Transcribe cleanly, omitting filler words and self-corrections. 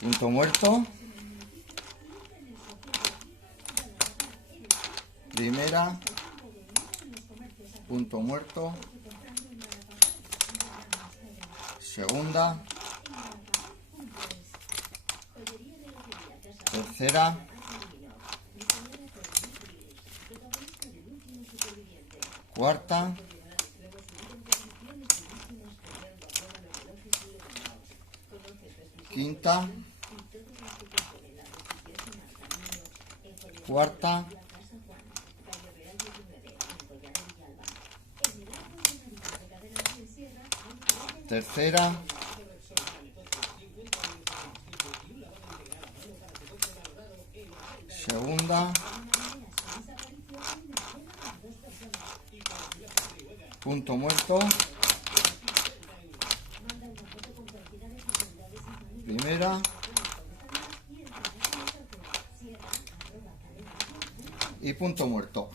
Punto muerto. Primera. Punto muerto. Segunda. Tercera. Cuarta. Quinta. Cuarta. Tercera. Segunda. Punto muerto. Primera. Y punto muerto.